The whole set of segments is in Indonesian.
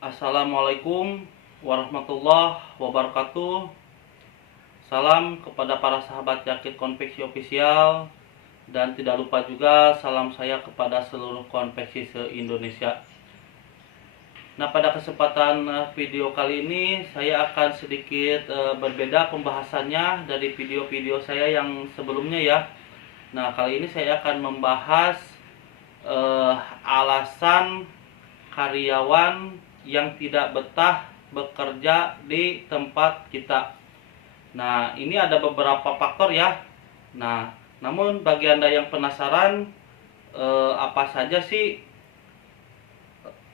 Assalamualaikum warahmatullahi wabarakatuh. Salam kepada para sahabat Yakit Konveksi Official. Dan tidak lupa juga salam saya kepada seluruh konveksi se-Indonesia. Nah, pada kesempatan video kali ini saya akan sedikit berbeda pembahasannya dari video-video saya yang sebelumnya ya. Nah, kali ini saya akan membahas alasan karyawan yang tidak betah bekerja di tempat kita. Nah, ini ada beberapa faktor ya. Nah, namun bagi Anda yang penasaran apa saja sih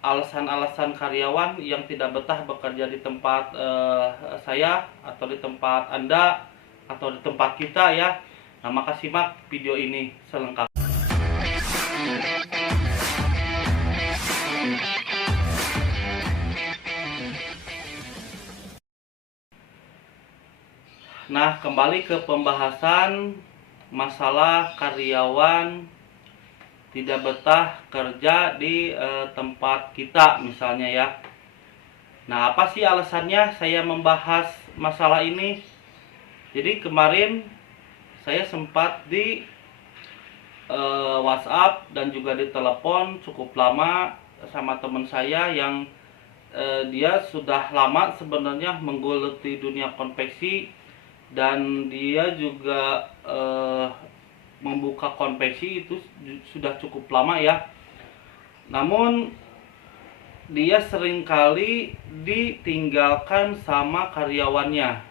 alasan-alasan karyawan yang tidak betah bekerja di tempat saya atau di tempat Anda atau di tempat kita ya. Nah, maka simak video ini selengkapnya. Nah, kembali ke pembahasan masalah karyawan tidak betah kerja di tempat kita misalnya ya. Nah, apa sih alasannya saya membahas masalah ini? Jadi kemarin saya sempat di WhatsApp dan juga di telepon cukup lama sama teman saya yang dia sudah lama sebenarnya menggeluti dunia konveksi. Dan dia juga membuka konveksi itu sudah cukup lama ya. Namun dia seringkali ditinggalkan sama karyawannya.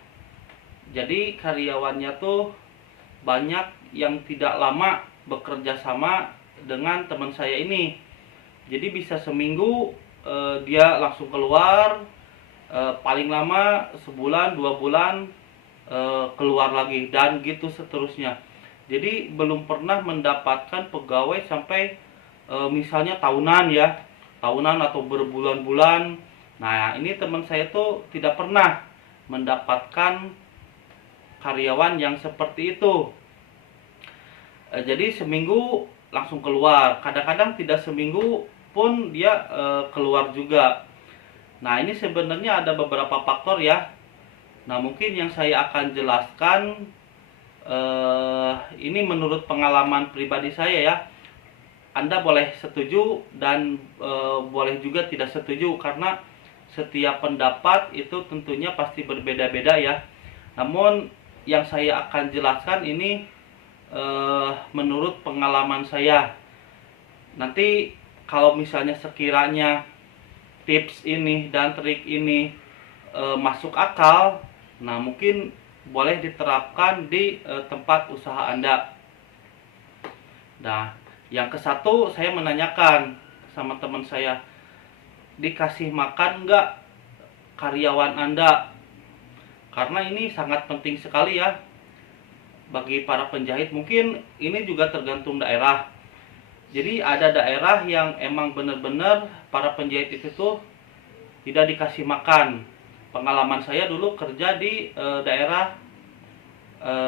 Jadi karyawannya tuh banyak yang tidak lama bekerja sama dengan teman saya ini. Jadi bisa seminggu dia langsung keluar, paling lama sebulan 2 bulan keluar lagi, dan gitu seterusnya. Jadi belum pernah mendapatkan pegawai sampai misalnya tahunan ya, tahunan atau berbulan-bulan. Nah, ini teman saya tuh tidak pernah mendapatkan karyawan yang seperti itu. Jadi seminggu langsung keluar, kadang-kadang tidak seminggu pun dia keluar juga. Nah, ini sebenarnya ada beberapa faktor ya. Nah, mungkin yang saya akan jelaskan ini menurut pengalaman pribadi saya ya. Anda boleh setuju dan boleh juga tidak setuju, karena setiap pendapat itu tentunya pasti berbeda-beda ya. Namun yang saya akan jelaskan ini menurut pengalaman saya. Nanti kalau misalnya sekiranya tips ini dan trik ini masuk akal, nah mungkin boleh diterapkan di tempat usaha Anda. Nah, yang ke-1 saya menanyakan sama teman saya, dikasih makan nggak karyawan Anda? Karena ini sangat penting sekali ya bagi para penjahit. Mungkin ini juga tergantung daerah. Jadi ada daerah yang emang benar-benar para penjahit itu tuh tidak dikasih makan. Pengalaman saya dulu kerja di daerah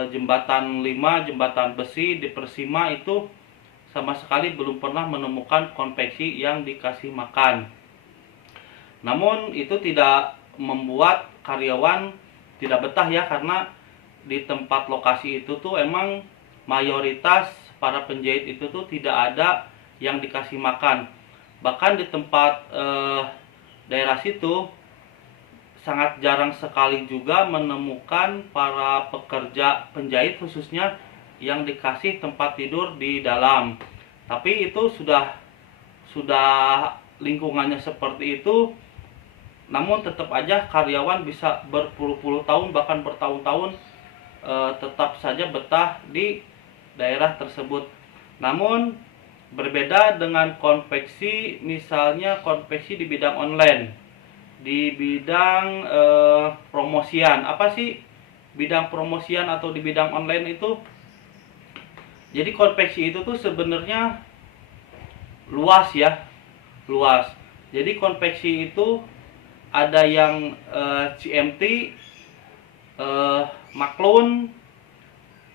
Jembatan 5, Jembatan Besi di Persima, itu sama sekali belum pernah menemukan konveksi yang dikasih makan. Namun itu tidak membuat karyawan tidak betah ya, karena di tempat lokasi itu tuh emang mayoritas para penjahit itu tuh tidak ada yang dikasih makan. Bahkan di tempat daerah situ sangat jarang sekali juga menemukan para pekerja penjahit khususnya yang dikasih tempat tidur di dalam. Tapi itu sudah lingkungannya seperti itu, namun tetap aja karyawan bisa berpuluh-puluh tahun bahkan bertahun-tahun tetap saja betah di daerah tersebut. Namun berbeda dengan konveksi, misalnya konveksi di bidang online, di bidang promosian. Apa sih bidang promosian atau di bidang online itu? Jadi konveksi itu tuh sebenarnya luas ya, luas. Jadi konveksi itu ada yang CMT, maklun,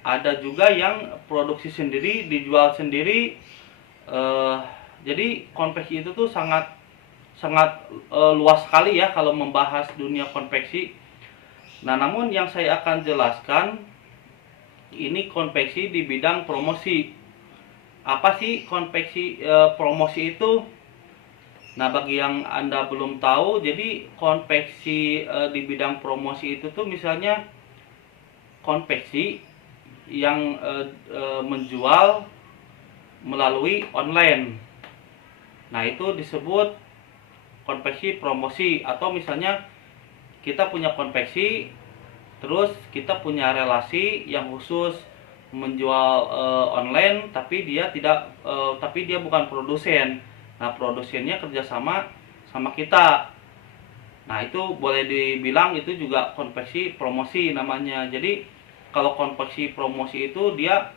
ada juga yang produksi sendiri, dijual sendiri. Jadi konveksi itu tuh sangat sangat luas sekali ya kalau membahas dunia konveksi. Nah, namun yang saya akan jelaskan ini konveksi di bidang promosi. Apa sih konveksi promosi itu? Nah, bagi yang Anda belum tahu, jadi konveksi di bidang promosi itu tuh misalnya konveksi yang menjual melalui online. Nah, itu disebut konveksi promosi. Atau misalnya kita punya konveksi, terus kita punya relasi yang khusus menjual online, tapi dia bukan produsen. Nah, produsennya kerjasama sama kita. Nah, itu boleh dibilang itu juga konveksi promosi namanya. Jadi kalau konveksi promosi itu dia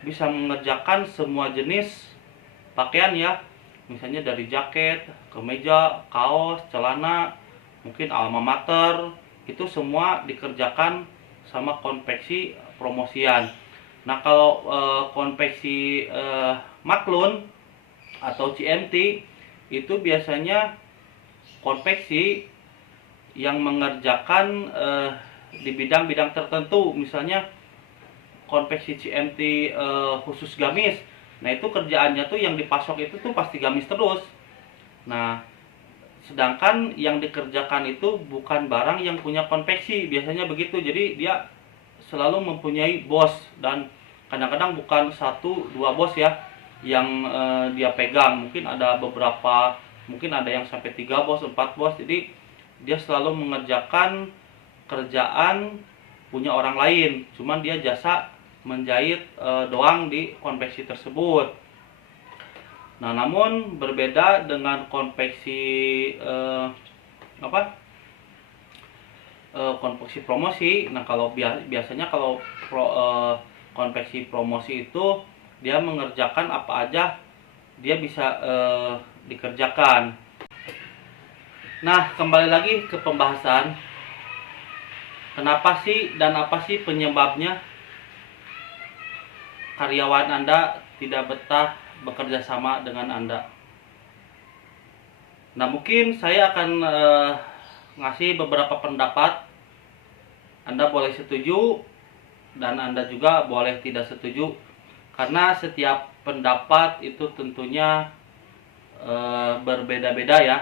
bisa mengerjakan semua jenis pakaian ya. Misalnya dari jaket, kemeja, kaos, celana, mungkin alma mater, itu semua dikerjakan sama konveksi promosian. Nah, kalau konveksi maklun atau CMT itu biasanya konveksi yang mengerjakan di bidang-bidang tertentu. Misalnya konveksi CMT khusus gamis. Nah, itu kerjaannya tuh yang dipasok itu tuh pasti gamis terus. Nah, sedangkan yang dikerjakan itu bukan barang yang punya konveksi, biasanya begitu. Jadi dia selalu mempunyai bos, dan kadang-kadang bukan 1-2 bos ya yang dia pegang. Mungkin ada beberapa, mungkin ada yang sampai 3 bos, 4 bos. Jadi dia selalu mengerjakan kerjaan punya orang lain, cuman dia jasa menjahit doang di konveksi tersebut. Nah, namun berbeda dengan konveksi konveksi promosi. Nah, kalau biasanya kalau konveksi promosi itu dia mengerjakan apa aja dia bisa dikerjakan. Nah, kembali lagi ke pembahasan. Kenapa sih dan apa sih penyebabnya karyawan Anda tidak betah bekerja sama dengan Anda? Nah, mungkin saya akan ngasih beberapa pendapat. Anda boleh setuju dan Anda juga boleh tidak setuju, karena setiap pendapat itu tentunya berbeda-beda ya.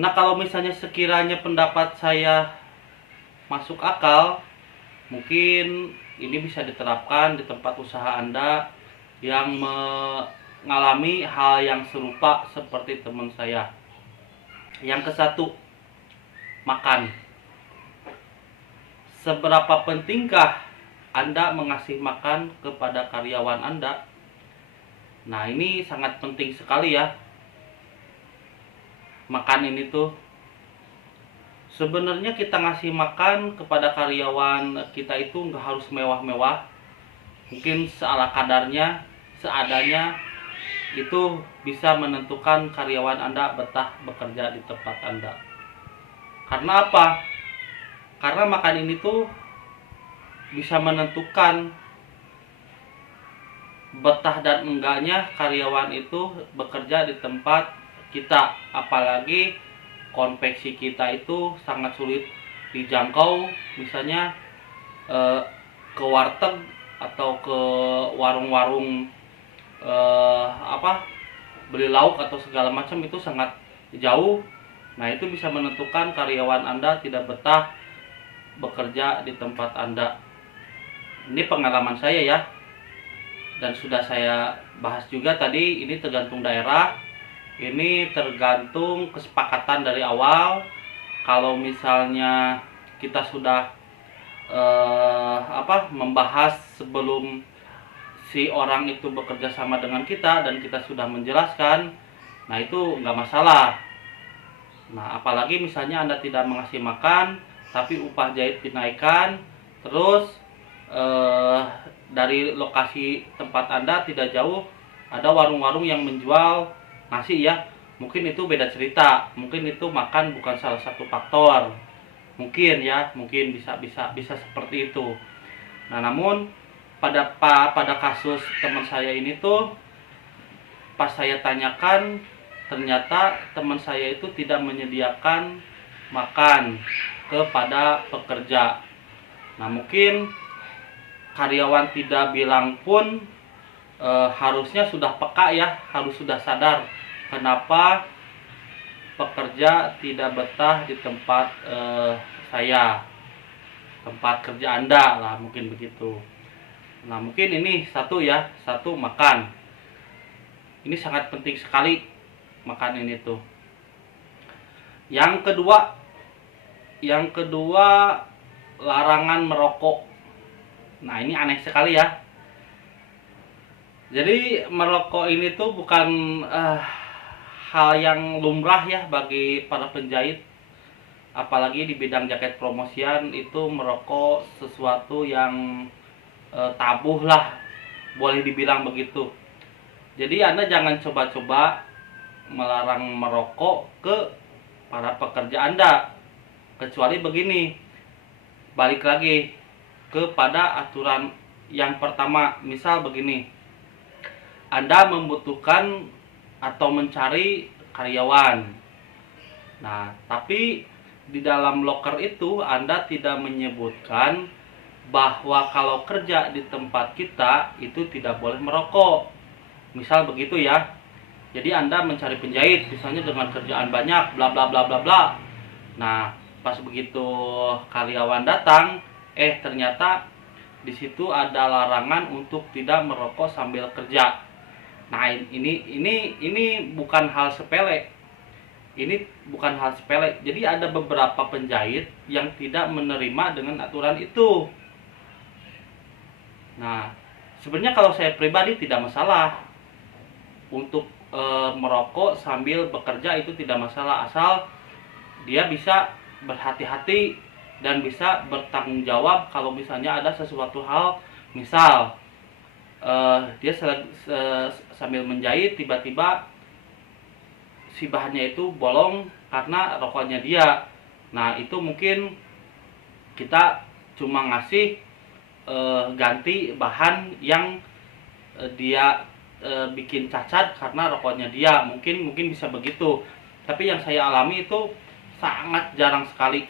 Nah, kalau misalnya sekiranya pendapat saya masuk akal, mungkin ini bisa diterapkan di tempat usaha Anda yang mengalami hal yang serupa seperti teman saya. Yang ke-1, makan. Seberapa pentingkah Anda mengasih makan kepada karyawan Anda? Nah, ini sangat penting sekali ya. Makan ini tuh sebenarnya kita ngasih makan kepada karyawan kita itu nggak harus mewah-mewah. Mungkin seala kadarnya, seadanya, itu bisa menentukan karyawan Anda betah bekerja di tempat Anda. Karena apa? Karena makan ini tuh bisa menentukan betah dan enggaknya karyawan itu bekerja di tempat kita. Apalagi konveksi kita itu sangat sulit dijangkau. Misalnya ke warteg atau ke warung-warung beli lauk atau segala macam itu sangat jauh. Nah, itu bisa menentukan karyawan Anda tidak betah bekerja di tempat Anda. Ini pengalaman saya ya, dan sudah saya bahas juga tadi. Ini tergantung daerah, ini tergantung kesepakatan dari awal. Kalau misalnya kita sudah membahas sebelum si orang itu bekerja sama dengan kita dan kita sudah menjelaskan, nah itu nggak masalah. Nah, apalagi misalnya Anda tidak mengasih makan tapi upah jahit dinaikkan, terus dari lokasi tempat Anda tidak jauh ada warung-warung yang menjual nasi ya, mungkin itu beda cerita. Mungkin itu makan bukan salah satu faktor, mungkin ya, mungkin bisa seperti itu. Nah, namun pada kasus teman saya ini tuh, pas saya tanyakan ternyata teman saya itu tidak menyediakan makan kepada pekerja. Nah, mungkin karyawan tidak bilang pun harusnya sudah peka ya, harus sudah sadar kenapa pekerja tidak betah di tempat saya, tempat kerja Anda lah, mungkin begitu. Nah, mungkin ini satu ya, satu makan. Ini sangat penting sekali makan ini tuh. Yang kedua larangan merokok. Nah, ini aneh sekali ya. Jadi merokok ini tuh bukan hal yang lumrah ya bagi para penjahit. Apalagi di bidang jaket promosian itu merokok sesuatu yang tabu lah, boleh dibilang begitu. Jadi Anda jangan coba-coba melarang merokok ke para pekerja Anda, kecuali begini, balik lagi kepada aturan yang pertama. Misal begini, Anda membutuhkan atau mencari karyawan. Nah, tapi di dalam loker itu Anda tidak menyebutkan bahwa kalau kerja di tempat kita itu tidak boleh merokok. Misal begitu ya. Jadi Anda mencari penjahit misalnya dengan kerjaan banyak bla bla bla bla bla. Nah, pas begitu karyawan datang, ternyata di situ ada larangan untuk tidak merokok sambil kerja. Nah, ini bukan hal sepele. Ini bukan hal sepele. Jadi ada beberapa penjahit yang tidak menerima dengan aturan itu. Nah, sebenarnya kalau saya pribadi tidak masalah untuk merokok sambil bekerja, itu tidak masalah, asal dia bisa berhati-hati dan bisa bertanggung jawab kalau misalnya ada sesuatu hal, misal dia sambil menjahit tiba-tiba si bahannya itu bolong karena rokoknya dia. Nah, itu mungkin kita cuma ngasih ganti bahan yang dia bikin cacat karena rokoknya dia, mungkin bisa begitu. Tapi yang saya alami itu sangat jarang sekali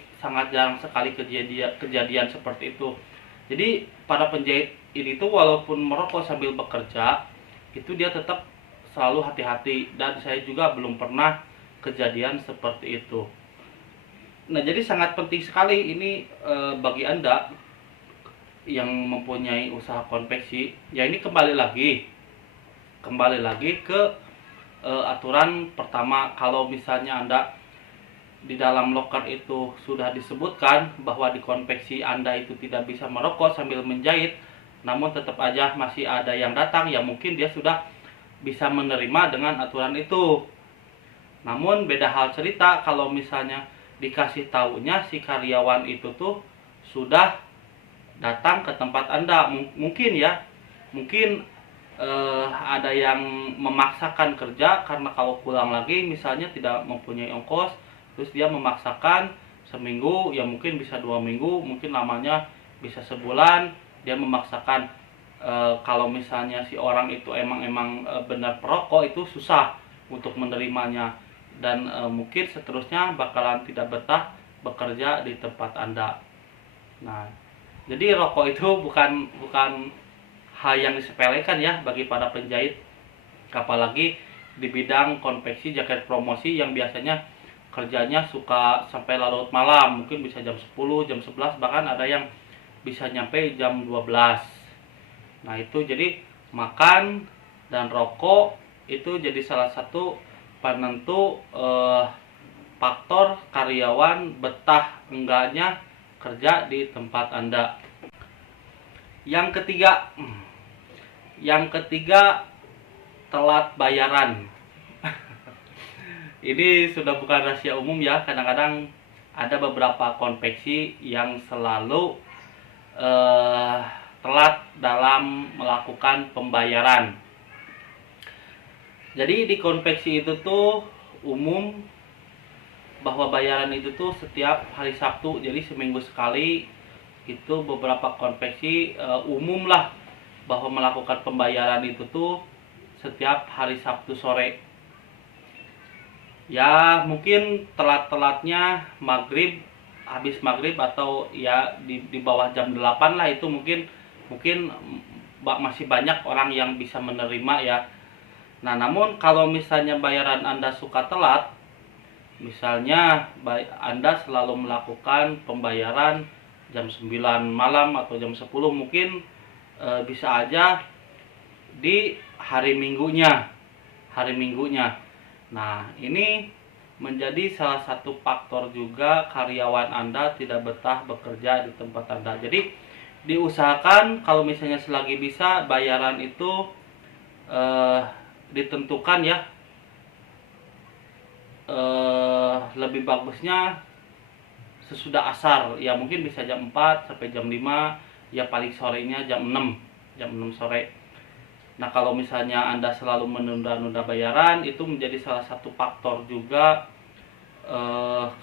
kejadian seperti itu. Jadi para penjahit ini tuh walaupun merokok sambil bekerja, itu dia tetap selalu hati-hati, dan saya juga belum pernah kejadian seperti itu. Nah, jadi sangat penting sekali ini bagi Anda yang mempunyai usaha konveksi. Ya, ini kembali lagi ke aturan pertama. Kalau misalnya Anda di dalam loker itu sudah disebutkan bahwa di konveksi Anda itu tidak bisa merokok sambil menjahit, namun tetap aja masih ada yang datang, ya mungkin dia sudah bisa menerima dengan aturan itu. Namun beda hal cerita kalau misalnya dikasih tahunya si karyawan itu tuh sudah datang ke tempat Anda. Mungkin ada yang memaksakan kerja, karena kalau pulang lagi misalnya tidak mempunyai ongkos, terus dia memaksakan seminggu, ya mungkin bisa 2 minggu, mungkin lamanya bisa sebulan, dia memaksakan. Kalau misalnya si orang itu emang benar perokok, itu susah untuk menerimanya, dan mungkin seterusnya bakalan tidak betah bekerja di tempat Anda. Nah, jadi rokok itu bukan hal yang disepelekan ya bagi para penjahit, apalagi di bidang konveksi jaket promosi yang biasanya kerjanya suka sampai larut malam, mungkin bisa jam 10, jam 11, bahkan ada yang bisa nyampe jam 12. Nah, itu jadi makan dan rokok itu jadi salah satu penentu faktor karyawan betah enggaknya kerja di tempat Anda. Yang ketiga telat bayaran. Ini sudah bukan rahasia umum ya, kadang-kadang ada beberapa konveksi yang selalu telat dalam melakukan pembayaran. Jadi di konveksi itu tuh umum bahwa bayaran itu tuh setiap hari Sabtu, jadi seminggu sekali. Itu beberapa konveksi umum lah bahwa melakukan pembayaran itu tuh setiap hari Sabtu sore. Ya mungkin telat-telatnya maghrib, habis maghrib, atau ya di bawah jam 8 lah, itu mungkin mungkin masih banyak orang yang bisa menerima ya. Nah, namun kalau misalnya bayaran Anda suka telat, misalnya Anda selalu melakukan pembayaran jam 9 malam atau jam 10, mungkin bisa aja di hari Minggunya. Nah, ini menjadi salah satu faktor juga karyawan Anda tidak betah bekerja di tempat Anda. Jadi diusahakan kalau misalnya selagi bisa bayaran itu ditentukan ya, lebih bagusnya sesudah asar ya, mungkin bisa jam 4 sampai jam 5 ya, paling sorenya jam 6 sore. Nah, kalau misalnya Anda selalu menunda-nunda bayaran, itu menjadi salah satu faktor juga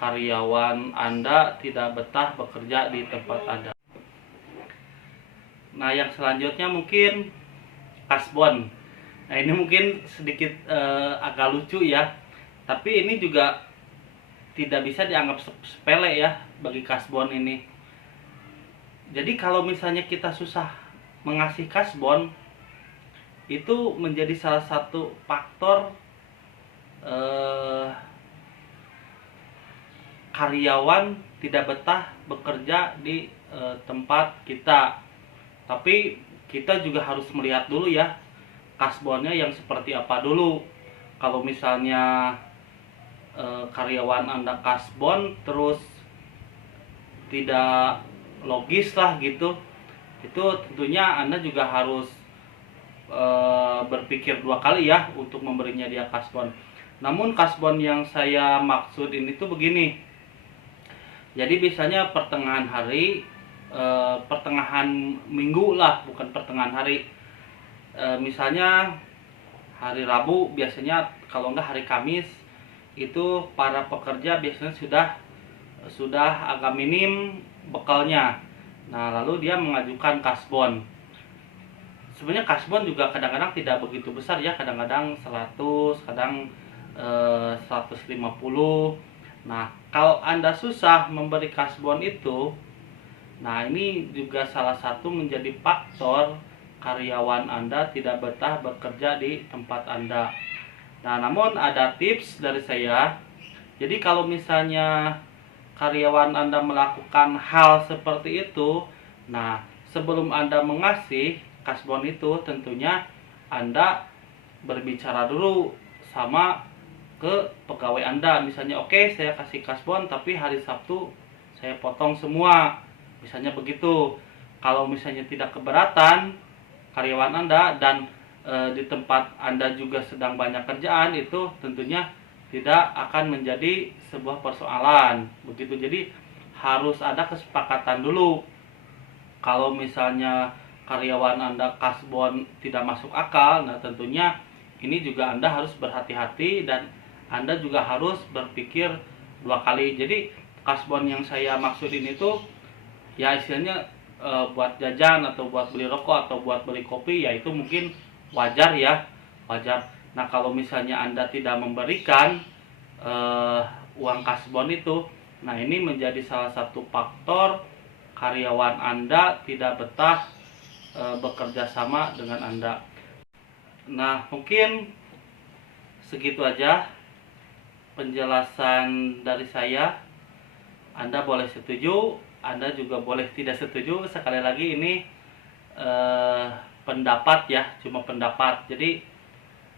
karyawan Anda tidak betah bekerja di tempat Anda. Nah, yang selanjutnya mungkin kasbon. Nah, ini mungkin sedikit agak lucu ya, tapi ini juga tidak bisa dianggap sepele ya bagi kasbon ini. Jadi kalau misalnya kita susah mengasih kasbon, itu menjadi salah satu faktor karyawan tidak betah bekerja di tempat kita. Tapi kita juga harus melihat dulu ya kasbonnya yang seperti apa dulu. Kalau misalnya karyawan Anda kasbon terus tidak logis lah gitu, itu tentunya Anda juga harus berpikir dua kali ya untuk memberinya dia kasbon. Namun kasbon yang saya maksud ini tuh begini. Jadi biasanya pertengahan hari, pertengahan minggu lah, bukan pertengahan hari. Misalnya hari Rabu, biasanya kalau enggak hari Kamis, itu para pekerja biasanya sudah agak minim bekalnya. Nah, lalu dia mengajukan kasbon. Sebenarnya kasbon juga kadang-kadang tidak begitu besar ya, kadang-kadang 100, kadang 150. Nah, kalau Anda susah memberi kasbon itu, nah ini juga salah satu menjadi faktor karyawan Anda tidak betah bekerja di tempat Anda. Nah, namun ada tips dari saya. Jadi kalau misalnya karyawan Anda melakukan hal seperti itu, nah sebelum Anda mengasih kasbon itu, tentunya Anda berbicara dulu sama ke pegawai Anda. Misalnya, oke, saya kasih kasbon tapi hari Sabtu saya potong semua, misalnya begitu. Kalau misalnya tidak keberatan karyawan Anda dan di tempat Anda juga sedang banyak kerjaan, itu tentunya tidak akan menjadi sebuah persoalan begitu. Jadi harus ada kesepakatan dulu. Kalau misalnya karyawan Anda kasbon tidak masuk akal, nah tentunya ini juga Anda harus berhati-hati dan Anda juga harus berpikir dua kali. Jadi kasbon yang saya maksud ini tuh ya istilahnya buat jajan atau buat beli rokok atau buat beli kopi, ya itu mungkin wajar ya, wajar. Nah, kalau misalnya Anda tidak memberikan uang kasbon itu, nah ini menjadi salah satu faktor karyawan Anda tidak betah bekerja sama dengan Anda. Nah, mungkin segitu aja penjelasan dari saya. Anda boleh setuju, Anda juga boleh tidak setuju. Sekali lagi ini pendapat ya, cuma pendapat. Jadi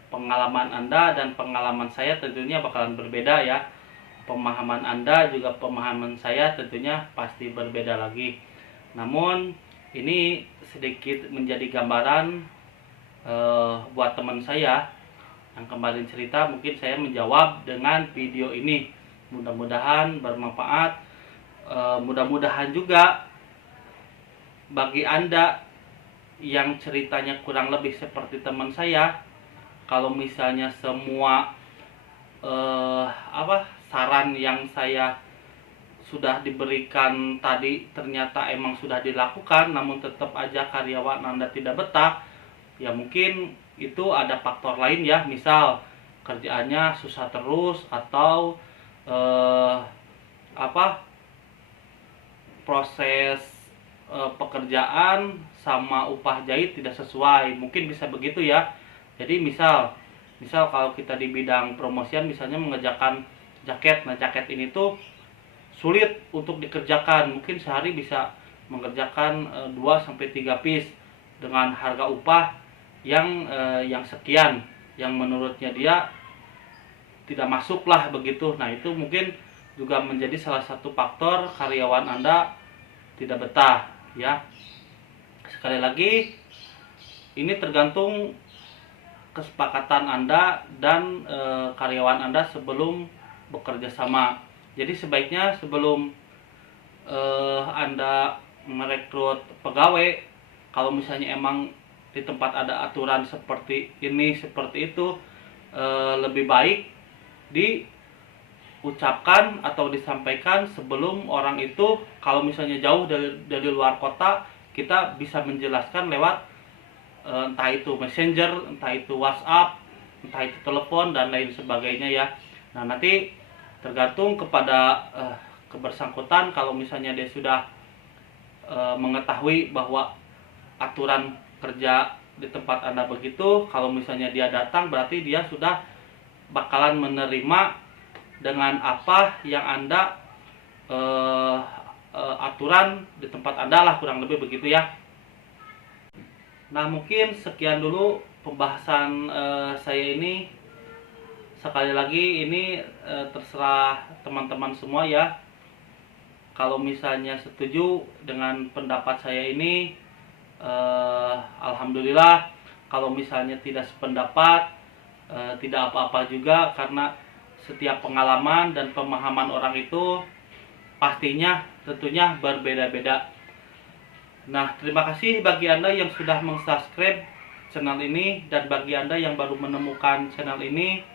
pengalaman Anda dan pengalaman saya tentunya bakalan berbeda ya. Pemahaman Anda juga pemahaman saya tentunya pasti berbeda lagi. Namun ini sedikit menjadi gambaran buat teman saya yang kemarin cerita. Mungkin saya menjawab dengan video ini. Mudah-mudahan bermanfaat. Mudah-mudahan juga bagi Anda yang ceritanya kurang lebih seperti teman saya, kalau misalnya semua saran yang saya sudah diberikan tadi ternyata emang sudah dilakukan, namun tetap aja karyawan Anda tidak betah, ya mungkin itu ada faktor lain ya. Misal kerjaannya susah terus, atau eh, apa proses pekerjaan sama upah jahit tidak sesuai, mungkin bisa begitu ya. Jadi misal kalau kita di bidang promosian misalnya mengerjakan jaket, nah jaket ini tuh sulit untuk dikerjakan, mungkin sehari bisa mengerjakan 2 sampai 3 piece dengan harga upah yang sekian, yang menurutnya dia tidak masuk lah begitu. Nah itu mungkin juga menjadi salah satu faktor karyawan Anda tidak betah ya. Sekali lagi, ini tergantung kesepakatan Anda dan karyawan Anda sebelum bekerja sama. Jadi sebaiknya sebelum Anda merekrut pegawai, kalau misalnya emang di tempat ada aturan seperti ini seperti itu, lebih baik diucapkan atau disampaikan sebelum orang itu. Kalau misalnya jauh dari luar kota, kita bisa menjelaskan lewat entah itu messenger, entah itu WhatsApp, entah itu telepon dan lain sebagainya ya. Nah nanti tergantung kepada kebersangkutan. Kalau misalnya dia sudah mengetahui bahwa aturan kerja di tempat Anda begitu, kalau misalnya dia datang berarti dia sudah bakalan menerima dengan apa yang Anda aturan di tempat Anda lah, kurang lebih begitu ya. Nah mungkin sekian dulu pembahasan saya ini. Sekali lagi ini terserah teman-teman semua ya. Kalau misalnya setuju dengan pendapat saya ini, alhamdulillah. Kalau misalnya tidak sependapat, tidak apa-apa juga, karena setiap pengalaman dan pemahaman orang itu pastinya tentunya berbeda-beda. Nah, terima kasih bagi Anda yang sudah mensubscribe channel ini, dan bagi Anda yang baru menemukan channel ini,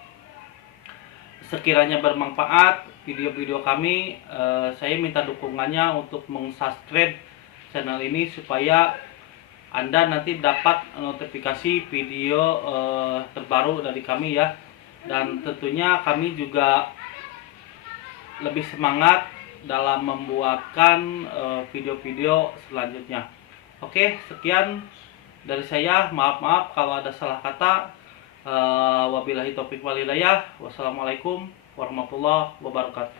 sekiranya bermanfaat video-video kami, saya minta dukungannya untuk mensubscribe channel ini supaya Anda nanti dapat notifikasi video terbaru dari kami ya. Dan tentunya kami juga lebih semangat dalam membuatkan video-video selanjutnya. Oke, sekian dari saya. Maaf kalau ada salah kata. Wabillahi taufik wal hidayah. Wassalamualaikum warahmatullahi wabarakatuh.